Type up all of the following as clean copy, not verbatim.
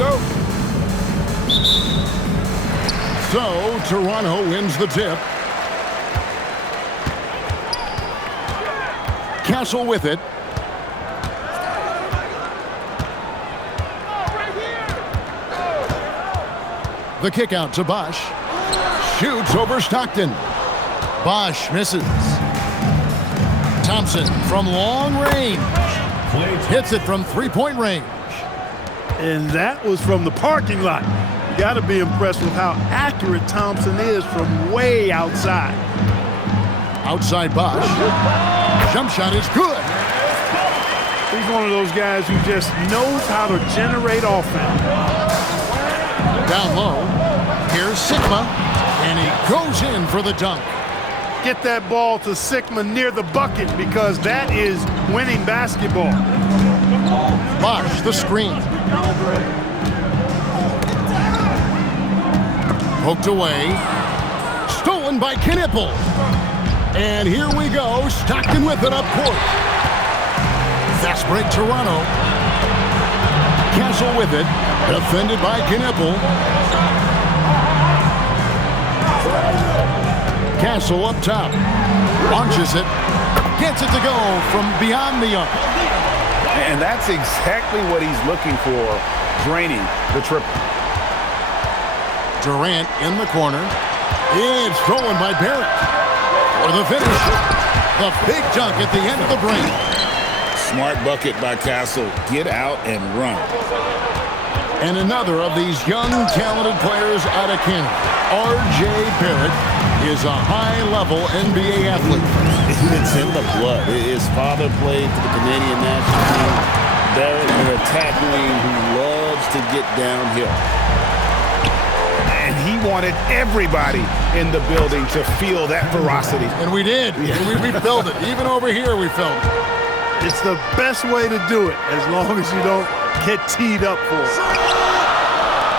go. So, Toronto wins the tip. Castle with it. The kick out to Bosch. Shoots over Stockton. Bosch misses. Thompson from long range. Hits it from three-point range. And that was from the parking lot. You got to be impressed with how accurate Thompson is from way outside. Outside Bosch. Jump shot is good. He's one of those guys who just knows how to generate offense. Down low. Here's Sigma. And he goes in for the dunk. Get that ball to Sigma near the bucket because that is winning basketball. Bosch, the screen. Poked away. Stolen by Knipple. And here we go. Stockton with it up court. Fast break Toronto. Castle with it. Defended by Knipple. Castle up top. Launches it. Gets it to go from beyond the arc. And that's exactly what he's looking for, draining the triple. Durant in the corner. It's stolen by Barrett. For the finish. The big dunk at the end of the break. Smart bucket by Castle. Get out and run. And another of these young, talented players out of Canada, R.J. Barrett, is a high-level NBA athlete. It's in the blood. His father played for the Canadian national team. Barrett, an attack wing who loves to get downhill. And he wanted everybody in the building to feel that ferocity. And we did. Yeah. We felt it. Even over here, we felt it. It's the best way to do it as long as you don't get teed up for it.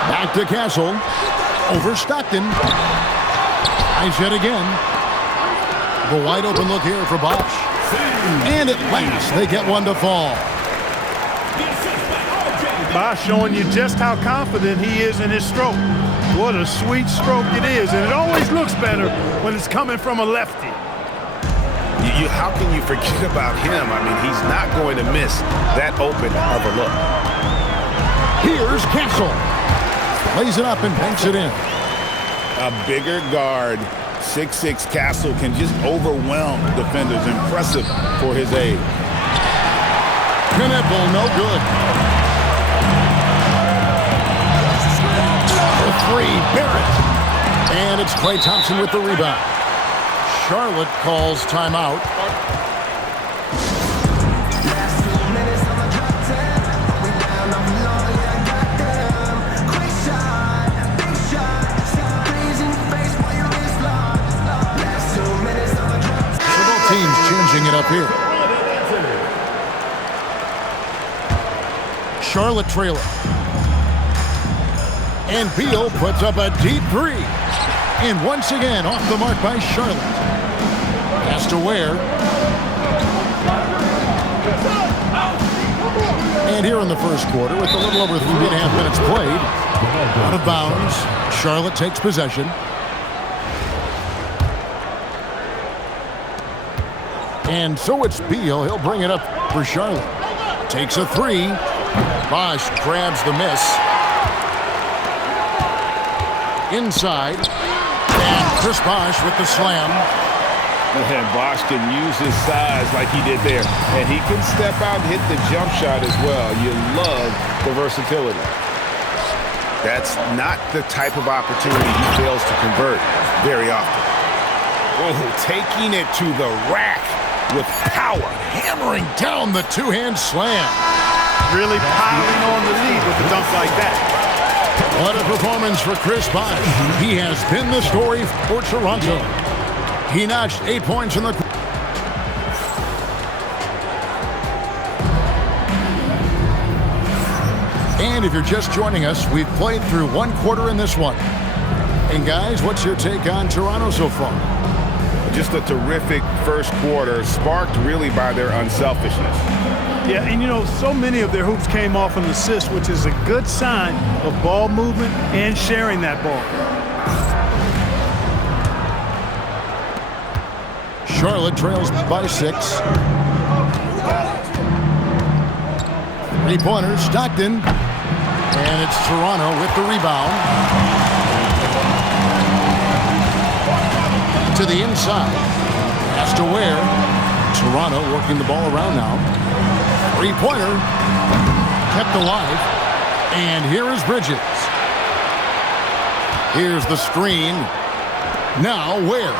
Back to Castle. Over Stockton. Nice hit again. The wide open look here for Bosch. And at last, they get one to fall. Bosch showing you just how confident he is in his stroke. What a sweet stroke it is. And it always looks better when it's coming from a lefty. How can you forget about him? I mean, he's not going to miss that open of a look. Here's Castle. Lays it up and banks it in. A bigger guard, 6'6" Castle, can just overwhelm defenders. Impressive for his age. Knipple, no good. The three, Barrett. And it's Klay Thompson with the rebound. Charlotte calls timeout. Teams changing it up here. Charlotte trailer. And Beal puts up a deep three. And once again, off the mark by Charlotte. Pass to Ware. And here in the first quarter, with a little over 3.5 minutes played, out of bounds, Charlotte takes possession. And so it's Beal. He'll bring it up for Charlotte. Takes a three. Bosch grabs the miss. Inside. And Chris Bosch with the slam. And Bosch can use his size like he did there. And he can step out and hit the jump shot as well. You love the versatility. That's not the type of opportunity he fails to convert very often. Oh, taking it to the rack with power. Hammering down the two-hand slam. Really piling on the lead with a dunk like that. What a performance for Chris Bosch. He has been the story for Toronto. He notched 8 points in the quarter. And if you're just joining us, we've played through one quarter in this one. And guys, what's your take on Toronto so far? Just a terrific first quarter, sparked really by their unselfishness. Yeah, and you know, so many of their hoops came off an assist, which is a good sign of ball movement and sharing that ball. Charlotte trails by 6. Three-pointer, Stockton. And it's Toronto with the rebound. To the inside. Pass to Ware. Toronto working the ball around now. Three-pointer. Kept alive. And here is Bridges. Here's the screen. Now Ware.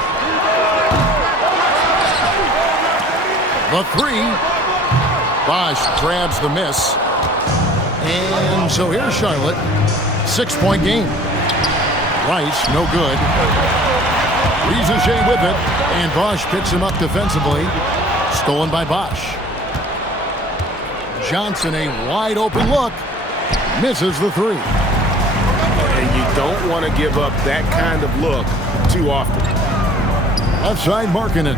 The three. Bosch grabs the miss. And so here's Charlotte. 6-point game. Rice, no good. Ricochet with it. And Bosch picks him up defensively. Stolen by Bosch. Johnson, a wide open look. Misses the three. And you don't want to give up that kind of look too often. Left side, Markkanen.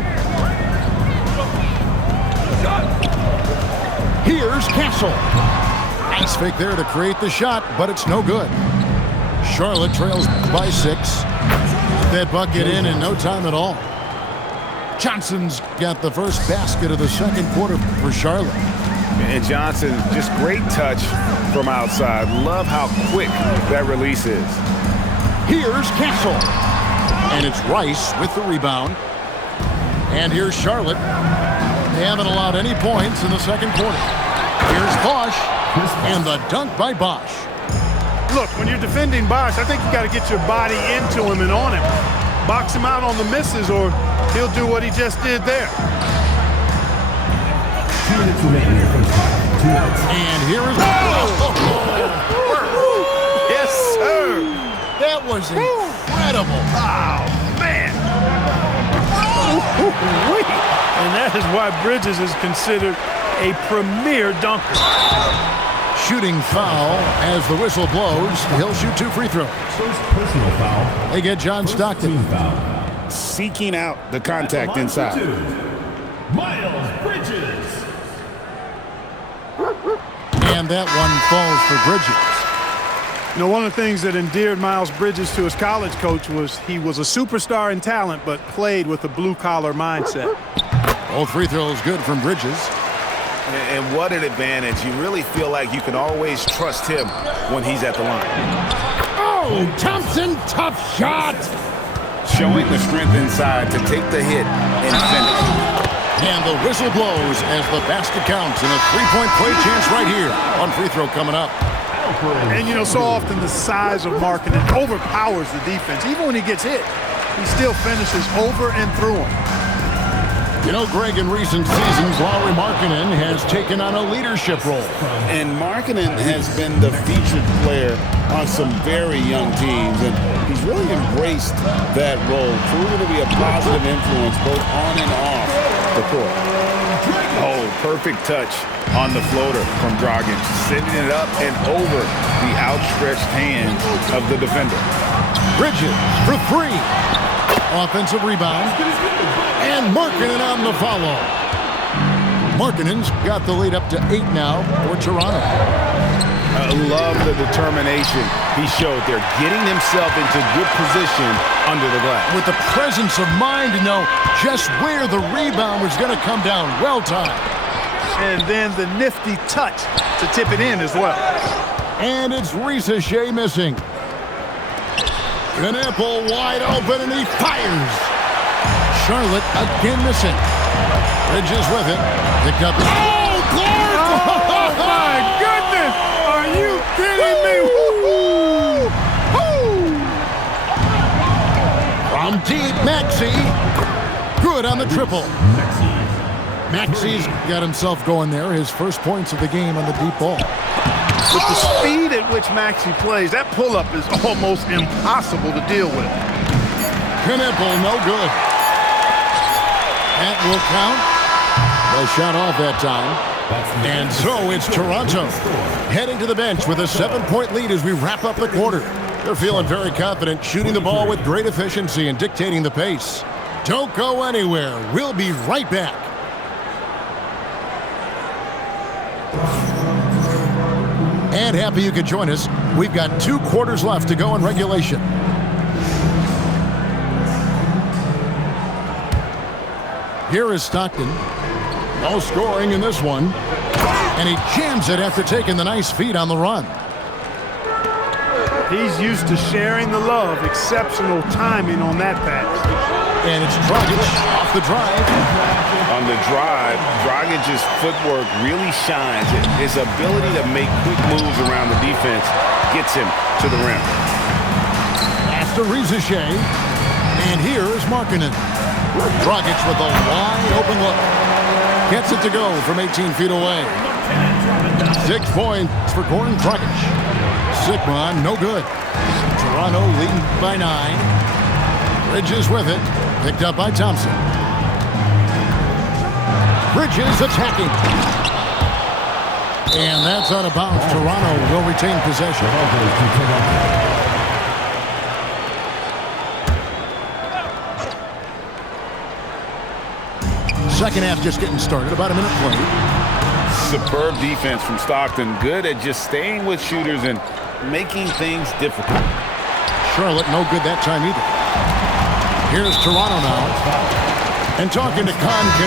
Here's Castle. Nice fake there to create the shot, but it's no good. Charlotte trails by 6. That bucket in no time at all. Johnson's got the first basket of the second quarter for Charlotte. And Johnson, just great touch from outside. Love how quick that release is. Here's Castle. And it's Rice with the rebound. And here's Charlotte. They haven't allowed any points in the second quarter. Here's Bosch. And the dunk by Bosch. Look, when you're defending Bosch, I think you got to get your body into him and on him. Box him out on the misses or he'll do what he just did there. 2 minutes remaining. 2 minutes. And here is... Yes, sir. That was incredible. Oh, man. And that is why Bridges is considered a premier dunker. Shooting foul as the whistle blows. He'll shoot 2 free throws. First personal foul. They get John Stockton. Team foul. Seeking out the contact inside. Miles Bridges. And that one falls for Bridges. You know, one of the things that endeared Miles Bridges to his college coach was he was a superstar in talent but played with a blue-collar mindset. Both free throws good from Bridges. And what an advantage. You really feel like you can always trust him when he's at the line. Oh, Thompson, tough shot. Showing the strength inside to take the hit and finish. And the whistle blows as the basket counts and a 3-point play chance right here on free throw coming up. And, you know, so often the size of Markkanen overpowers the defense. Even when he gets hit, he still finishes over and through him. You know, Greg, in recent seasons, Lauri Markkanen has taken on a leadership role. And Markkanen has been the featured player on some very young teams, and he's really embraced that role, proving to be a positive influence both on and off the court. Oh, perfect touch on the floater from Dragic, sending it up and over the outstretched hands of the defender. Bridges for 3. Offensive rebound. And Markkanen on the follow. Markkanen's got the lead up to 8 now for Toronto. I love the determination he showed there, getting himself into good position under the glass. With the presence of mind to know just where the rebound was going to come down. Well timed. And then the nifty touch to tip it in as well. And it's Ricochet missing. Knappel wide open and he fires. Charlotte again missing. Bridges with it. Picked up. Oh, Clark! Oh, my goodness! Are you kidding me? Woo-hoo! Woo! From deep, Maxey. Good on the triple. Maxey's got himself going there. His first points of the game on the deep ball. With the speed at which Maxey plays, that pull-up is almost impossible to deal with. Knappel, no good. That will count. The shot off that time. And so it's Toronto heading to the bench with a 7-point lead as we wrap up the quarter. They're feeling very confident, shooting the ball with great efficiency and dictating the pace. Don't go anywhere. We'll be right back. And happy you could join us. We've got 2 quarters left to go in regulation. Here is Stockton. No scoring in this one. And he jams it after taking the nice feed on the run. He's used to sharing the love. Exceptional timing on that pass. And it's Dragic off the drive. On the drive, Dragic's footwork really shines. His ability to make quick moves around the defense gets him to the rim. Pass to Rizachet. And here is Markkanen. Dragic with a wide open look. Gets it to go from 18 feet away. 6 points for Kon K. Sigma, no good. Toronto leading by 9. Bridges with it. Picked up by Thompson. Bridges attacking. And that's out of bounds. Toronto will retain possession. Second half just getting started. About a minute played. Superb defense from Stockton. Good at just staying with shooters and making things difficult. Charlotte no good that time either. Here's Toronto now. And talking to Kon K.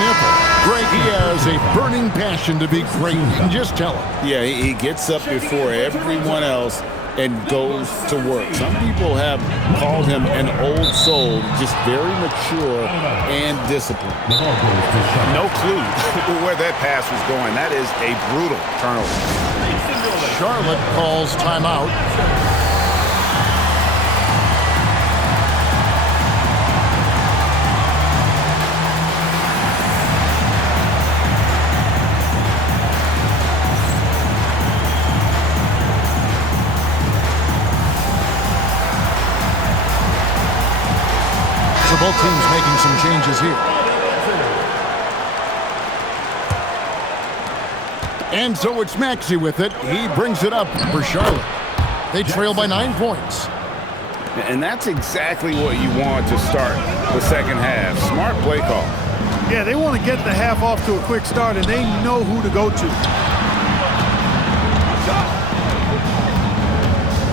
Greg, he has a burning passion to be great. You can just tell him. Yeah, he gets up before everyone else and goes to work. Some people have called him an old soul, just very mature and disciplined. No clue where that pass was going. That is a brutal turnover. Charlotte calls timeout. So both teams making some changes here. And so it's Maxey with it. He brings it up for Charlotte. They trail by 9 points. And that's exactly what you want to start the second half. Smart play call. Yeah, they want to get the half off to a quick start, and they know who to go to.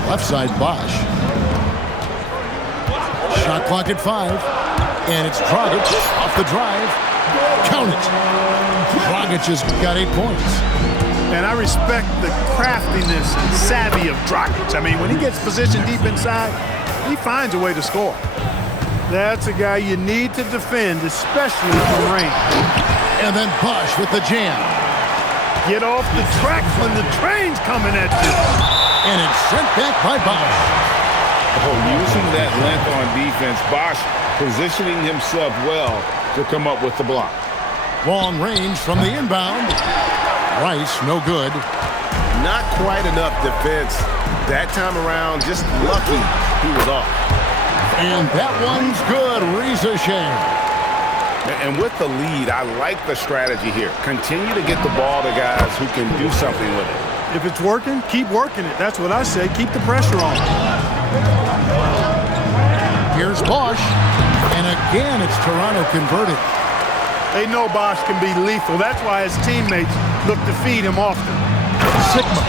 Left side, Bosch. Shot clock at 5. And it's Dragic off the drive. Count it. Dragic has got 8 points. And I respect the craftiness and savvy of Dragic. I mean, when he gets positioned deep inside, he finds a way to score. That's a guy you need to defend, especially from range. And then Bosch with the jam. Get off the tracks when the train's coming at you. And it's sent back by Bosch. Oh, using that length on defense, Bosch positioning himself well to come up with the block. Long range from the inbound. Rice, no good. Not quite enough defense that time around. Just lucky he was off. And that one's good. Rizachet. And with the lead, I like the strategy here. Continue to get the ball to guys who can do something with it. If it's working, keep working it. That's what I say. Keep the pressure on. Here's Bosch. And again, it's Toronto converted. They know Bosch can be lethal. That's why his teammates look to feed him often. Sigma.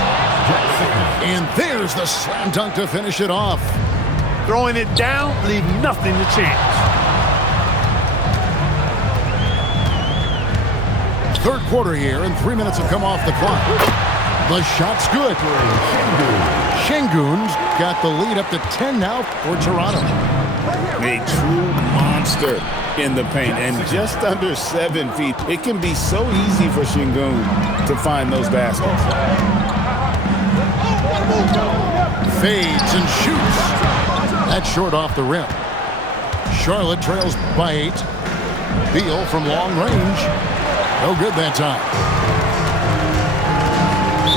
And there's the slam dunk to finish it off. Throwing it down, leave nothing to chance. Third quarter here, and 3 minutes have come off the clock. The shot's good. Şengün's got the lead up to 10 now for Toronto. A true monster in the paint and just under 7 feet. It can be so easy for Şengün to find those baskets. Fades and shoots. That's short off the rim. Charlotte trails by 8. Beal from long range. No good that time.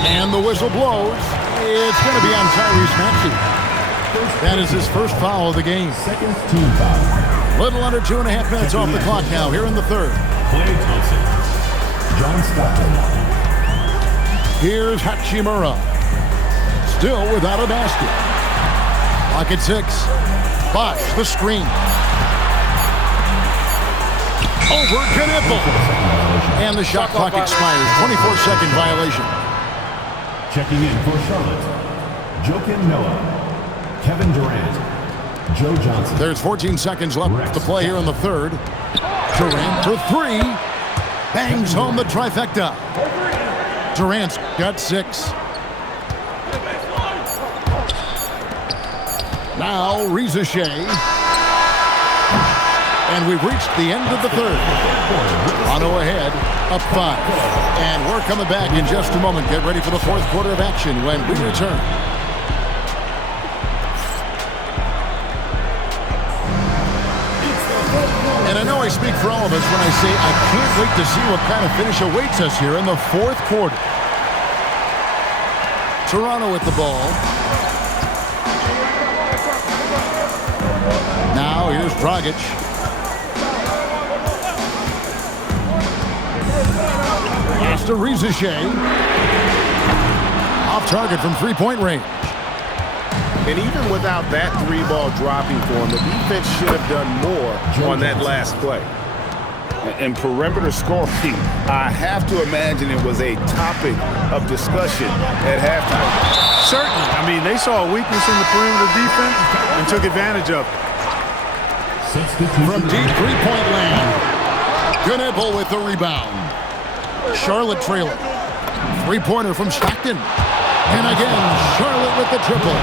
And the whistle blows. It's going to be on Tyrese Maxey. That is his first foul of the game. Second team foul. Little under 2.5 minutes off the clock now here in the third. Klay Thompson. John Stockton. Here's Hachimura. Still without a basket. Clock at 6. Bosch, the screen. Over Knipple. And the shot clock expires. 24-second violation. Checking in for Charlotte, Joakim Noah, Kevin Durant, Joe Johnson. There's 14 seconds left to play here in the third. Durant for three. Bangs home the trifecta. Durant's got 6. Now Reza Shea. And we've reached the end of the third. Toronto ahead, up 5. And we're coming back in just a moment. Get ready for the fourth quarter of action when we return. And I know I speak for all of us when I say I can't wait to see what kind of finish awaits us here in the fourth quarter. Toronto with the ball. Now here's Dragic. It's to Reza Shea. Off target from three-point range. And even without that 3-ball dropping for him, the defense should have done more on that last play. And perimeter scoring, I have to imagine it was a topic of discussion at halftime. Certainly. I mean, they saw a weakness in the perimeter defense and took advantage of it. From deep three-point land, Gnebel with the rebound. Charlotte trailing. Three-pointer from Stockton. And again, Charlotte with the triple.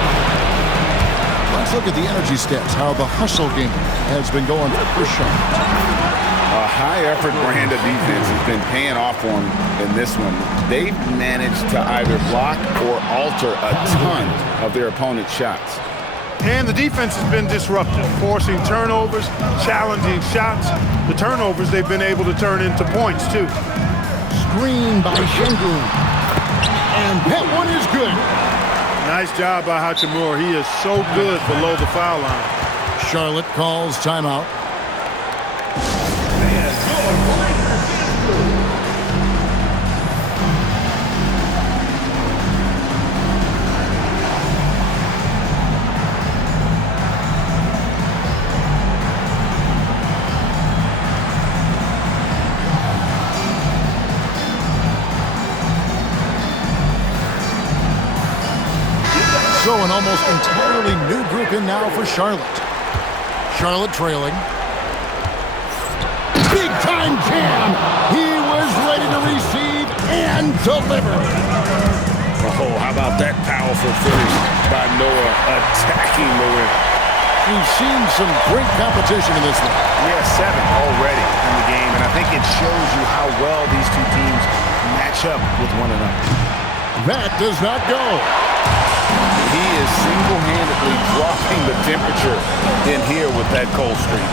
Let's look at the energy stats, how the hustle game has been going for Charlotte. A high-effort brand of defense has been paying off for them in this one. They've managed to either block or alter a ton of their opponent's shots. And the defense has been disruptive, forcing turnovers, challenging shots. The turnovers they've been able to turn into points, too. Screen by Şengün. And that one is good. Nice job by Hachimura. He is so good below the foul line. Charlotte calls timeout. So an almost entirely new group in now for Charlotte. Charlotte trailing. Big time jam. He was ready to receive and deliver. Oh, how about that powerful finish by Noah attacking the win. We've seen some great competition in this one. Yeah, 7 already in the game, and I think it shows you how well these two teams match up with one another. That does not go. He is single-handedly dropping the temperature in here with that cold streak.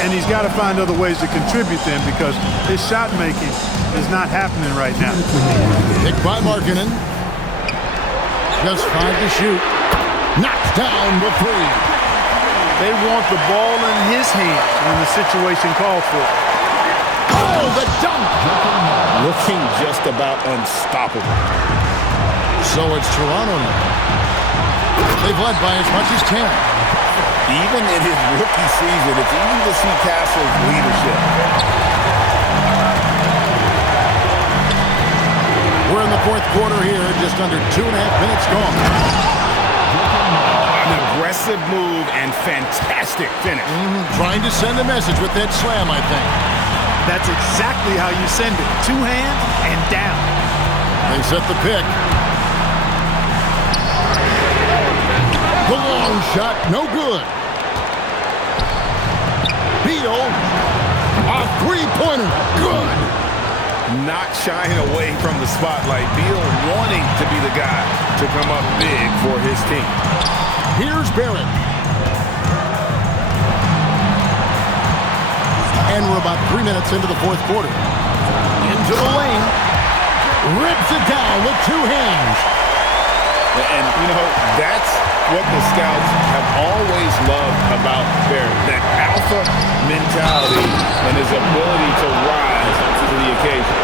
And he's got to find other ways to contribute then because his shot making is not happening right now. Picked by Markkanen. Just 5 to shoot. Knocks down the 3. They want the ball in his hands when the situation calls for it. Oh, the dunk! Looking just about unstoppable. So it's Toronto now. They've led by as much as 10. Even in his rookie season, it's easy to see Castle's leadership. We're in the fourth quarter here, just under 2.5 minutes gone. An aggressive move and fantastic finish. Trying to send a message with that slam, I think. That's exactly how you send it. 2 hands and down. They set the pick. The long shot, no good. Beal, a three-pointer, good. Not shying away from the spotlight. Beal wanting to be the guy to come up big for his team. Here's Barrett. And we're about 3 minutes into the fourth quarter. Into the lane. Rips it down with 2 hands. And, you know, that's what the scouts have always loved about Barrett. That alpha mentality and his ability to rise to the occasion.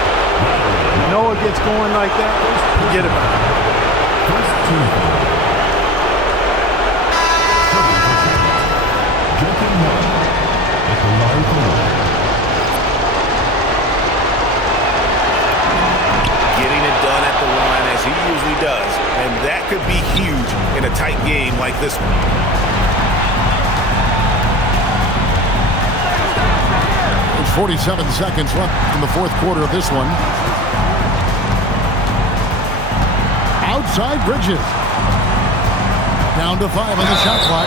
Noah gets going like that, forget about it. First team. Joakim Noah at the line for one. Getting it done at the line as he usually does be huge in a tight game like this one. There's 47 seconds left in the fourth quarter of this one. Outside Bridges. Down to 5 on the shot clock.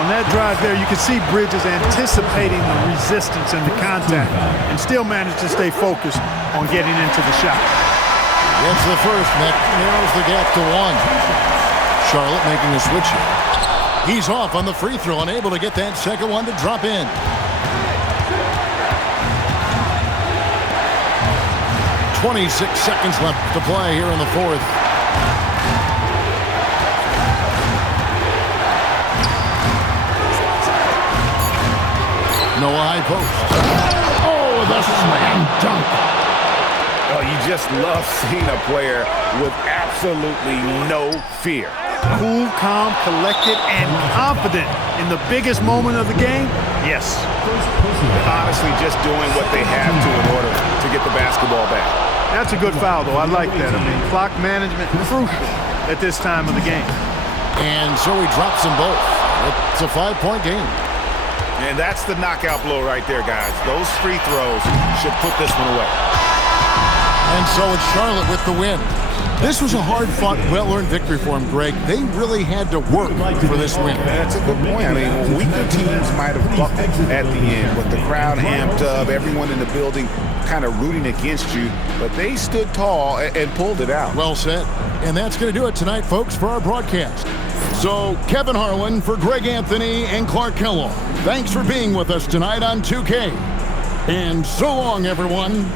On that drive there, you can see Bridges anticipating the resistance and the contact and still managed to stay focused on getting into the shot. Gets the first, and that narrows the gap to 1. Charlotte making a switch here. He's off on the free throw, unable to get that second one to drop in. .26 seconds left to play here in the fourth. Noah high post. Oh, the slam dunk. Oh, you just love seeing a player with absolutely no fear. Cool, calm, collected, and confident in the biggest moment of the game? Yes. Honestly, just doing what they have to in order to get the basketball back. That's a good foul, though. I like that. I mean, clock management crucial at this time of the game. And so he drops them both. It's a 5-point game. And that's the knockout blow right there, guys. Those free throws should put this one away. And so it's Charlotte with the win. This was a hard-fought, well-earned victory for them, Greg. They really had to work for this win. That's a good point. I mean, weaker teams might have buckled at the end, with the crowd amped up, everyone in the building kind of rooting against you, but they stood tall and pulled it out. Well said. And that's going to do it tonight, folks, for our broadcast. So, Kevin Harlan for Greg Anthony and Clark Kellogg. Thanks for being with us tonight on 2K. And so long, everyone.